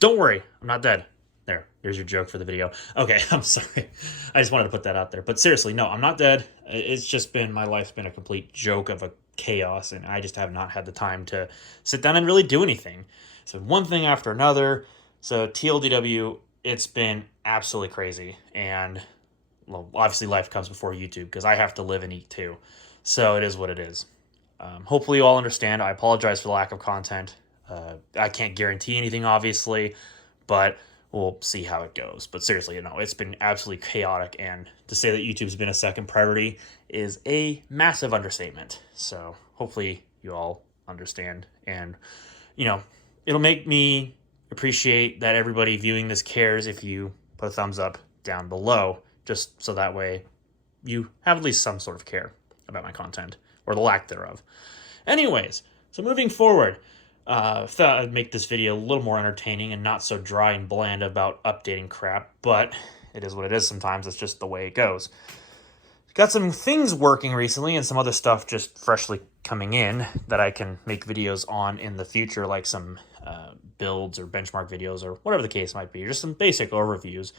Don't worry, I'm not dead. There's your joke for the video. Okay, I'm sorry. I just wanted to put that out there. But seriously, no, I'm not dead. It's just been, my life's been a complete joke of a chaos, and I just have not had the time to sit down and really do anything. So one thing after another. So TLDW, it's been absolutely crazy. And well, obviously life comes before YouTube because I have to live and eat too. So it is what it is. Hopefully you all understand. I apologize for the lack of content. I can't guarantee anything, obviously, but we'll see how it goes. But seriously, it's been absolutely chaotic, and to say that YouTube's been a second priority is a massive understatement. So hopefully you all understand, and it'll make me appreciate that everybody viewing this cares if you put a thumbs up down below, just so that way you have at least some sort of care about my content, or the lack thereof. Anyways, so moving forward, thought I'd make this video a little more entertaining and not so dry and bland about updating crap, but it is what it is sometimes. It's just the way it goes. Got some things working recently and some other stuff just freshly coming in that I can make videos on in the future, like some builds or benchmark videos or whatever the case might be, just some basic overviews.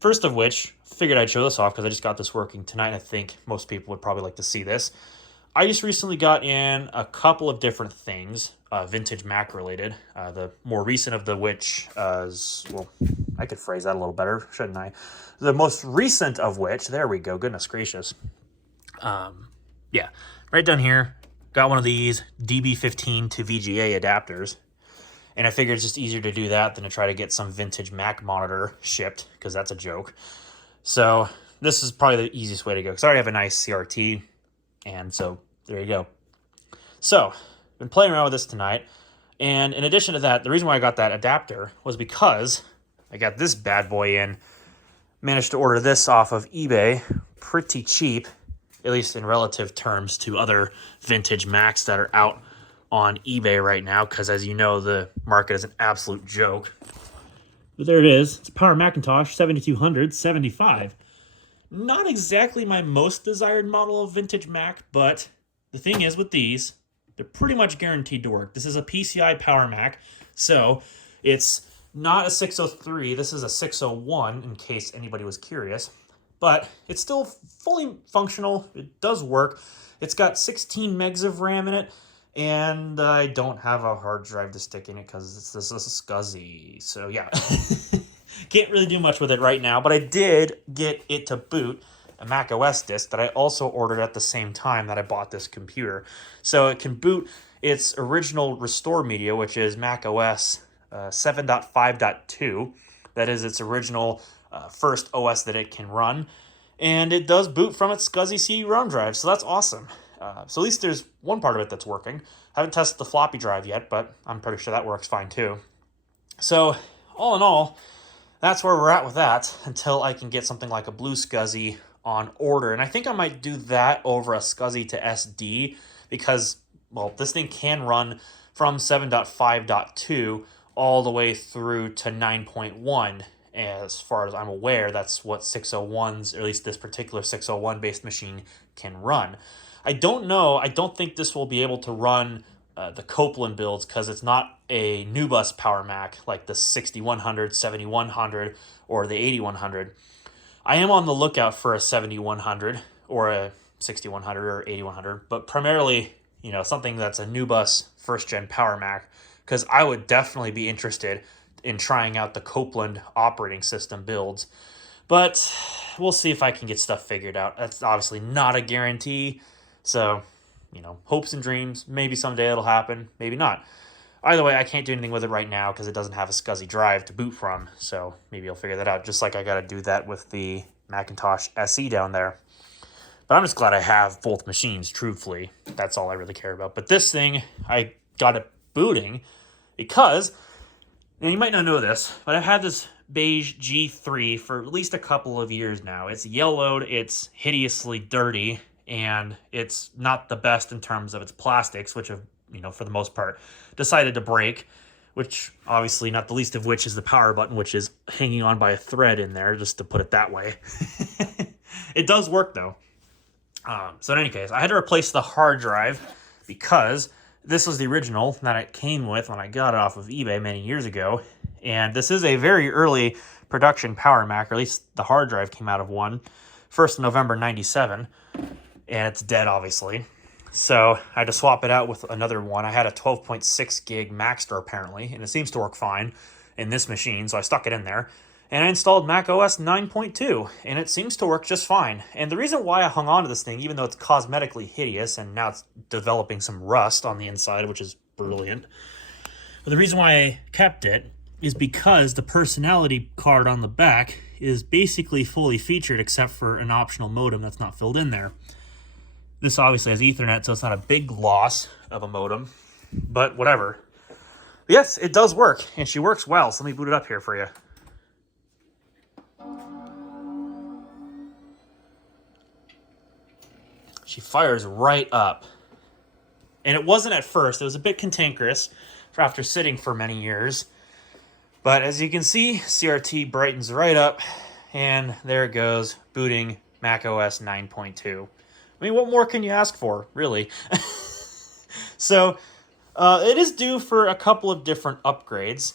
First of which, figured I'd show this off because I just got this working tonight, and I think most people would probably like to see this. I just recently got in a couple of different things, vintage Mac related. The more recent of the which is, well, I could phrase that a little better, shouldn't I? The most recent of which, there we go, goodness gracious. Yeah, right down here, got one of these DB15 to VGA adapters. And I figured it's just easier to do that than to try to get some vintage Mac monitor shipped, because that's a joke. So this is probably the easiest way to go, because I already have a nice CRT. And so there you go. So been playing around with this tonight. And in addition to that, the reason why I got that adapter was because I got this bad boy in. Managed to order this off of eBay pretty cheap, at least in relative terms to other vintage Macs that are out on eBay right now, because as you know, the market is an absolute joke. But there it is. It's a Power Macintosh 7200 75. Not exactly my most desired model of vintage Mac, but the thing is with these, they're pretty much guaranteed to work. This is a PCI Power Mac, so it's not a 603. This is a 601, in case anybody was curious. But it's still fully functional. It does work. It's got 16 megs of RAM in it, and I don't have a hard drive to stick in it because this is SCSI. So yeah. Can't really do much with it right now, but I did get it to boot a Mac OS disk that I also ordered at the same time that I bought this computer. So it can boot its original restore media, which is Mac OS 7.5.2. That is its original first OS that it can run. And it does boot from its SCSI CD-ROM drive, so that's awesome. So at least there's one part of it that's working. Haven't tested the floppy drive yet, but I'm pretty sure that works fine too. So all in all, that's where we're at with that until I can get something like a blue SCSI on order. And I think I might do that over a SCSI to SD because, well, this thing can run from 7.5.2 all the way through to 9.1. As far as I'm aware, that's what 601s, or at least this particular 601-based machine, can run. I don't know. I don't think this will be able to run the Copeland builds because it's not a NuBus Power Mac like the 6100, 7100, or the 8100. I am on the lookout for a 7100 or a 6100 or 8100, but primarily, something that's a NuBus first-gen Power Mac, because I would definitely be interested in trying out the Copeland operating system builds. But we'll see if I can get stuff figured out. That's obviously not a guarantee, so hopes and dreams. Maybe someday it'll happen, maybe not. Either way, I can't do anything with it right now because it doesn't have a SCSI drive to boot from, so maybe I'll figure that out, just like I got to do that with the Macintosh SE down there. But I'm just glad I have both machines, truthfully. That's all I really care about. But this thing, I got it booting because, and you might not know this, but I've had this beige G3 for at least a couple of years now. It's yellowed, it's hideously dirty, and it's not the best in terms of its plastics, which have, for the most part, decided to break, which obviously not the least of which is the power button, which is hanging on by a thread in there, just to put it that way. It does work, though. So in any case, I had to replace the hard drive because This was the original that it came with when I got it off of eBay many years ago. And this is a very early production Power Mac, or at least the hard drive came out of one. 1st of November 97. And it's dead, obviously. So I had to swap it out with another one. I had a 12.6 gig Maxtor apparently, and it seems to work fine in this machine, so I stuck it in there. And I installed Mac OS 9.2, and it seems to work just fine. And the reason why I hung on to this thing, even though it's cosmetically hideous, and now it's developing some rust on the inside, which is brilliant, but the reason why I kept it is because the personality card on the back is basically fully featured except for an optional modem that's not filled in there. This obviously has Ethernet, so it's not a big loss of a modem, but whatever. But yes, it does work, and she works well, so let me boot it up here for you. She fires right up. And it wasn't at first. It was a bit cantankerous after sitting for many years. But as you can see, CRT brightens right up, and there it goes, booting Mac OS 9.2. I mean, what more can you ask for, really? So, it is due for a couple of different upgrades.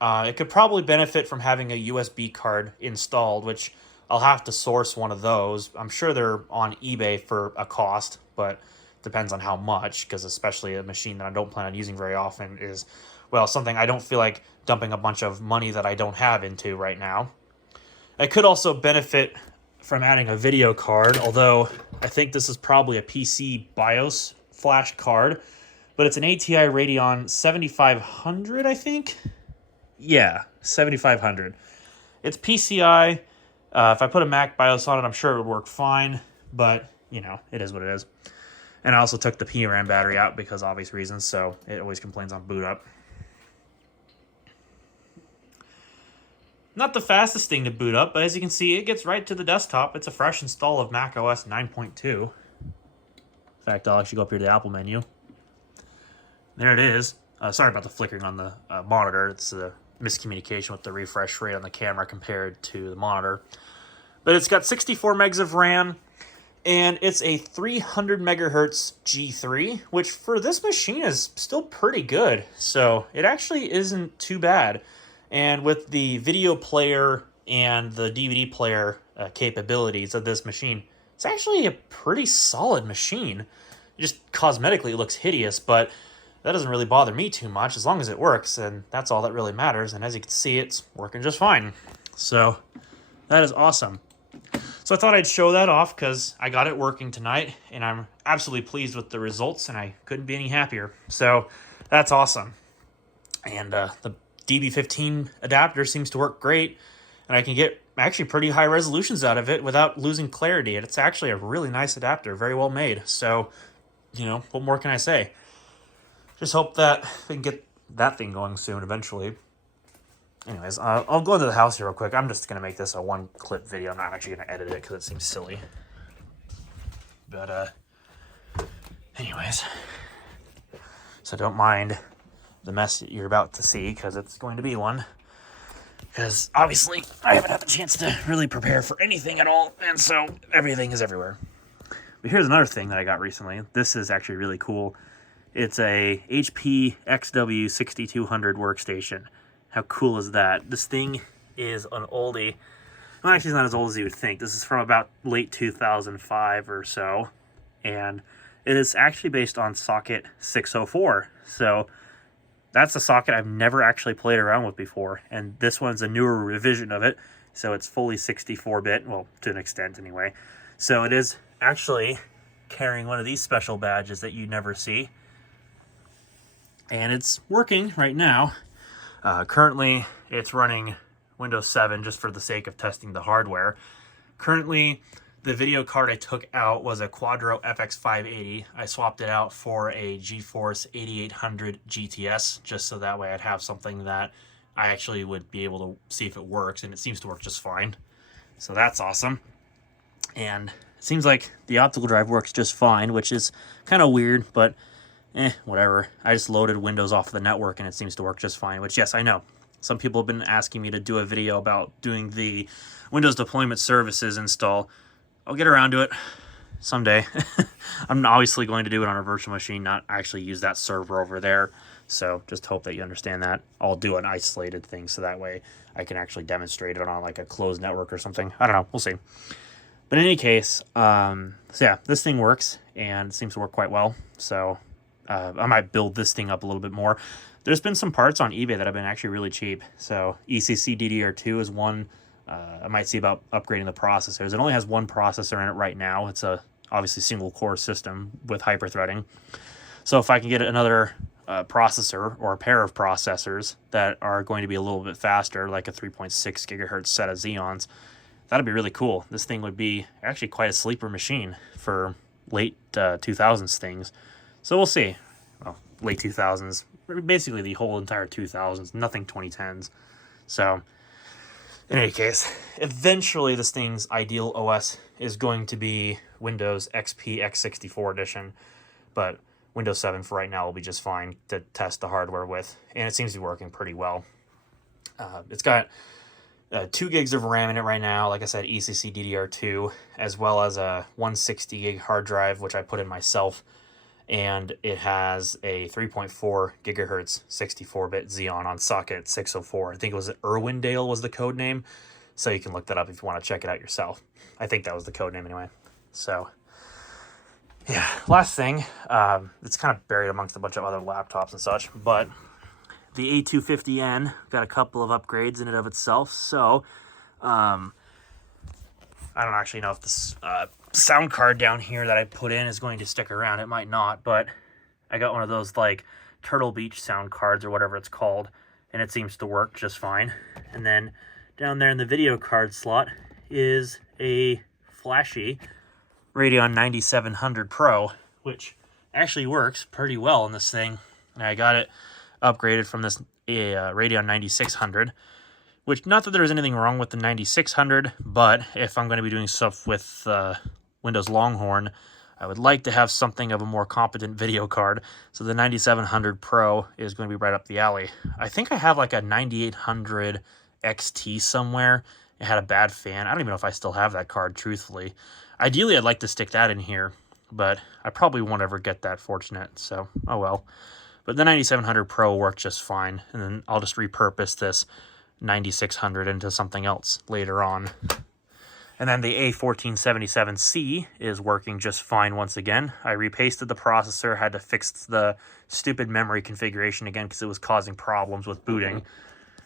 It could probably benefit from having a USB card installed, which I'll have to source one of those. I'm sure they're on eBay for a cost, but depends on how much, because especially a machine that I don't plan on using very often is, well, something I don't feel like dumping a bunch of money that I don't have into right now. I could also benefit from adding a video card, although I think this is probably a PC BIOS flash card, but it's an ATI Radeon 7500, I think? Yeah, 7500. It's PCI. If I put a Mac BIOS on it, I'm sure it would work fine, but, you know, it is what it is. And I also took the PRAM battery out because obvious reasons, so it always complains on boot up. Not the fastest thing to boot up, but as you can see, it gets right to the desktop. It's a fresh install of Mac OS 9.2. In fact, I'll actually go up here to the Apple menu. There it is. Sorry about the flickering on the monitor. It's a miscommunication with the refresh rate on the camera compared to the monitor. But it's got 64 megs of RAM, and it's a 300 megahertz G3, which for this machine is still pretty good. So it actually isn't too bad. And with the video player and the DVD player capabilities of this machine, it's actually a pretty solid machine. Just cosmetically it looks hideous, but that doesn't really bother me too much as long as it works, and that's all that really matters. And as you can see, it's working just fine. So that is awesome. So I thought I'd show that off because I got it working tonight, and I'm absolutely pleased with the results, and I couldn't be any happier. So that's awesome. And the DB15 adapter seems to work great, and I can get actually pretty high resolutions out of it without losing clarity. And it's actually a really nice adapter, very well made. So, you know, what more can I say? Just hope that we can get that thing going soon eventually. Anyways, I'll go into the house here real quick. I'm just going to make this a one-clip video. I'm not actually going to edit it because it seems silly. But, anyways. So don't mind the mess that you're about to see, because it's going to be one. Because, obviously, I haven't had the chance to really prepare for anything at all, and so everything is everywhere. But here's another thing that I got recently. This is actually really cool. It's a HP XW6200 workstation. How cool is that? This thing is an oldie. Well, actually, it's not as old as you would think. This is from about late 2005 or so. And it is actually based on socket 604. So that's a socket I've never actually played around with before. And this one's a newer revision of it. So it's fully 64-bit. Well, to an extent anyway. So it is actually carrying one of these special badges that you never see. And it's working right now. Currently, it's running Windows 7 just for the sake of testing the hardware. Currently, the video card I took out was a Quadro FX580. I swapped it out for a GeForce 8800 GTS, just so that way I'd have something that I actually would be able to see if it works, and it seems to work just fine. So that's awesome. And it seems like the optical drive works just fine, which is kind of weird, but whatever. I just loaded Windows off of the network and it seems to work just fine, which, yes, I know. Some people have been asking me to do a video about doing the Windows Deployment Services install. I'll get around to it. someday. I'm obviously going to do it on a virtual machine, not actually use that server over there. So just hope that you understand that. I'll do an isolated thing so that way I can actually demonstrate it on like a closed network or something. I don't know. We'll see. But in any case, so yeah, this thing works and it seems to work quite well. So I might build this thing up a little bit more. There's been some parts on eBay that have been actually really cheap. So ECC DDR2 is one. I might see about upgrading the processors. It only has one processor in it right now. It's a obviously single core system with hyperthreading. So if I can get another processor or a pair of processors that are going to be a little bit faster, like a 3.6 gigahertz set of Xeons, that'd be really cool. This thing would be actually quite a sleeper machine for late 2000s things. So we'll see. Well, late 2000s, basically the whole entire 2000s, nothing 2010s. So in any case, eventually this thing's ideal OS is going to be Windows XP x64 edition, but Windows 7 for right now will be just fine to test the hardware with, and it seems to be working pretty well. It's got 2 gigs of RAM in it right now, like I said, ECC DDR2, as well as a 160 gig hard drive, which I put in myself, and it has a 3.4 gigahertz 64-bit Xeon on socket 604. I think it was Irwindale was the code name, so you can look that up if you want to check it out yourself. I think that was the code name anyway. So yeah, last thing, it's kind of buried amongst a bunch of other laptops and such, but the A250N got a couple of upgrades in and of itself. So I don't actually know if this sound card down here that I put in is going to stick around. It might not, but I got one of those like Turtle Beach sound cards or whatever it's called, and it seems to work just fine. And then down there in the video card slot is a flashy Radeon 9700 Pro, which actually works pretty well in this thing. And I got it upgraded from this Radeon 9600, which, not that there's anything wrong with the 9600, but if I'm going to be doing stuff with Windows Longhorn, I would like to have something of a more competent video card. So the 9700 Pro is going to be right up the alley. I think I have like a 9800 XT somewhere. It had a bad fan. I don't even know if I still have that card, truthfully. Ideally, I'd like to stick that in here, but I probably won't ever get that fortunate, so oh well. But the 9700 Pro worked just fine, and then I'll just repurpose this 9600 into something else later on. And then the A1477C is working just fine once again. I repasted the processor, had to fix the stupid memory configuration again because it was causing problems with booting.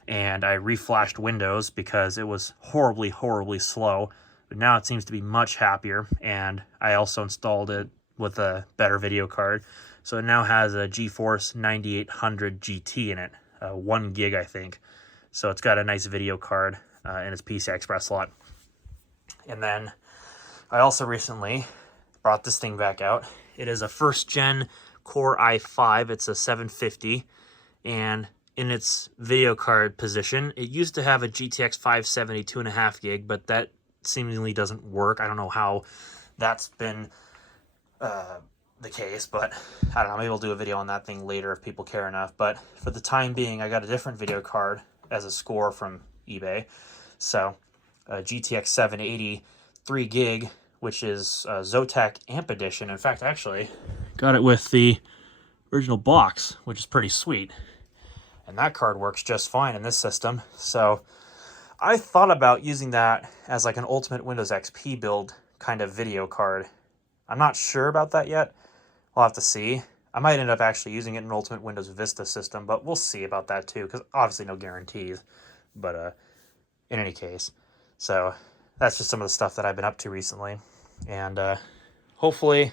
And I reflashed Windows because it was horribly, horribly slow. But now it seems to be much happier, and I also installed it with a better video card. So it now has a GeForce 9800 GT in it, 1 gig I think. So it's got a nice video card in its PCI Express slot. And then I also recently brought this thing back out. It is a first gen Core i5. It's a 750, and in its video card position, it used to have a GTX 570 2.5 gig, but that seemingly doesn't work. I don't know how that's been the case, but I don't know, maybe we'll do a video on that thing later if people care enough. But for the time being, I got a different video card as a score from eBay. So a GTX 780 3 gig, which is Zotac Amp Edition. In fact, actually got it with the original box, which is pretty sweet. And that card works just fine in this system. So I thought about using that as like an Ultimate Windows XP build kind of video card. I'm not sure about that yet. We'll have to see. I might end up actually using it in an Ultimate Windows Vista system, but we'll see about that too, because obviously no guarantees. But in any case, so that's just some of the stuff that I've been up to recently. And hopefully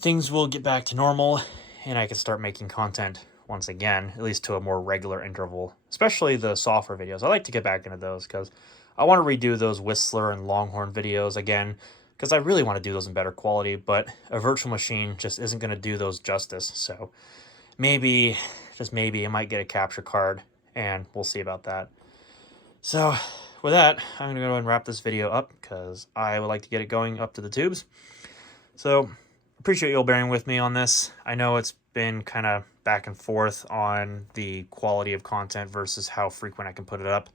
things will get back to normal and I can start making content once again, at least to a more regular interval, especially the software videos. I like to get back into those because I want to redo those Whistler and Longhorn videos again, because I really want to do those in better quality, but a virtual machine just isn't going to do those justice. So maybe, just maybe, I might get a capture card, and we'll see about that. So with that, I'm going to go and wrap this video up because I would like to get it going up to the tubes. So appreciate you all bearing with me on this. I know it's been kind of back and forth on the quality of content versus how frequent I can put it up.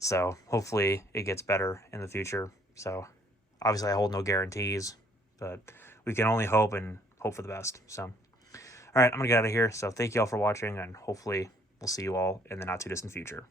So hopefully it gets better in the future. So obviously I hold no guarantees, but we can only hope and hope for the best. So, all right, I'm going to get out of here. So thank you all for watching, and hopefully we'll see you all in the not too distant future.